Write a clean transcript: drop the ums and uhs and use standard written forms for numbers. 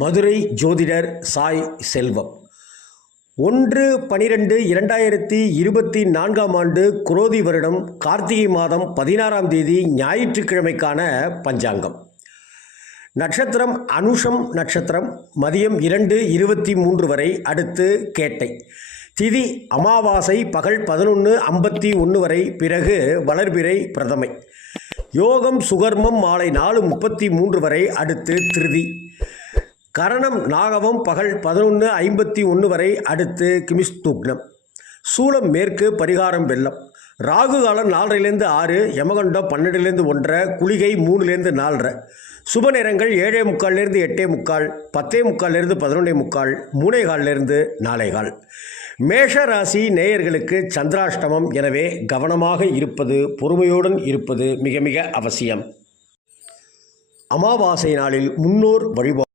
மதுரை ஜோதிடர் சாய் செல்வம். 1/12/2024 குரோதி வருடம் கார்த்திகை மாதம் 16ஆம் தேதி ஞாயிற்றுக்கிழமைக்கான பஞ்சாங்கம். நட்சத்திரம் அனுஷம் நட்சத்திரம், மதியம் 2:23 வரை, அடுத்து கேட்டை. திதி அமாவாசை பகல் 11:51 வரை, பிறகு வளர்பிறை பிரதமை. யோகம் சுகர்மம் மாலை 4:33 வரை, அடுத்து திருதி. கரணம் நாகவம் பகல் 11:51 வரை, அடுத்து கிமிஸ்தூக்னம். சூலம் மேற்கு, பரிகாரம் வெள்ளம். ராகு காலம் 4:30 6, யமகண்டம் 12 1, குளிகை 3 4. சுப நேரங்கள் 7:45 8:45, 10:45 11:45, 3:15 4:15. மேஷ ராசி நேயர்களுக்கு சந்திராஷ்டமம். எனவே கவனமாக இருப்பது, பொறுமையுடன் இருப்பது மிக மிக அவசியம். அமாவாசை நாளில் முன்னோர் வழிபாடு.